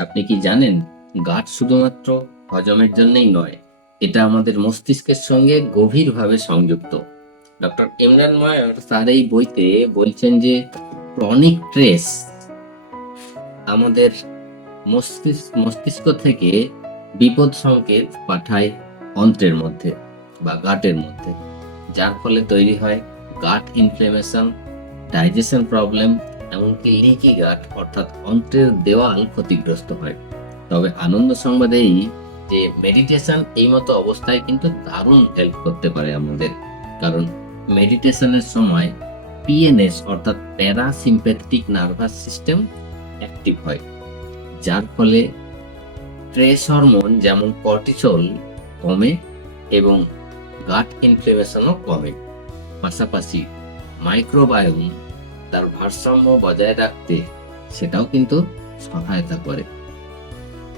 আপনি কি জানেন, গাট শুধুমাত্র হজমের জন্যই নয়, এটা আমাদের মস্তিষ্কের সঙ্গে গভীরভাবে সংযুক্ত। ডক্টর ইমরান মায়ার তার এই বইতে বলছেন যে ক্রনিক স্ট্রেস আমাদের মস্তিষ্ক থেকে বিপদ সংকেত পাঠায় অন্ত্রের মধ্যে বা গাটের মধ্যে, যার ফলে তৈরি হয় গাট ইনফ্লেমেশন, ডাইজেশন প্রবলেম, এমনকি লিকি গাট অর্থাৎ অন্ত্রের দেওয়াল ক্ষতিগ্রস্ত হয়। তবে আনন্দ সংবাদ এই যে মেডিটেশন এই মতো অবস্থায় কিন্তু দারুণ হেল্প করতে পারে আমাদের। কারণ মেডিটেশনের সময় পিএনএস অর্থাৎ প্যারাসিম্প্যাথেটিক নার্ভাস সিস্টেম অ্যাক্টিভ হয়, যার ফলে স্ট্রেস হরমোন যেমন কর্টিসল কমে এবং গাট ইনফ্লেমেশনও কমে। পাশাপাশি মাইক্রোবায়োম তার ভারসাম্য বজায় রাখতে সেটাও কিন্তু সহায়তা করে।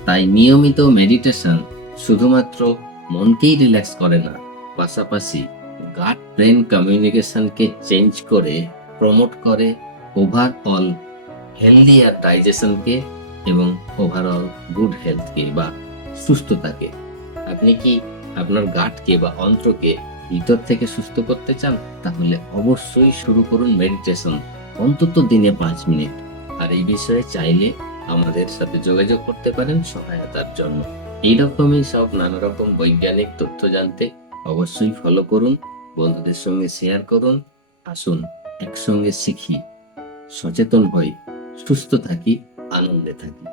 তাই নিয়মিত মেডিটেশন শুধুমাত্র মনকেই রিল্যাক্স করে না, পাশাপাশি গাট ব্রেন কমিউনিকেশনকে চেঞ্জ করে প্রমোট করে ওভারঅল হেলদিয়ার ডাইজেশনকে এবং ওভারঅল গুড হেলথকে বা সুস্থতাকে। আপনি কি আপনার গাটকে বা অন্ত্রকে ভিতর থেকে সুস্থ করতে চান? তাহলে অবশ্যই শুরু করুন মেডিটেশন, অন্তত দিনে 5 মিনিট। আর এই বিষয়ে চাইলে আমাদের সাথে যোগাযোগ করতে পারেন সহায়তার জন্য। এইরকমই সব নানা রকম বৈজ্ঞানিক তথ্য জানতে অবশ্যই ফলো করুন, বন্ধুদের সঙ্গে শেয়ার করুন। আসুন একসঙ্গে শিখি, সচেতন হই, সুস্থ থাকি, আনন্দে থাকি।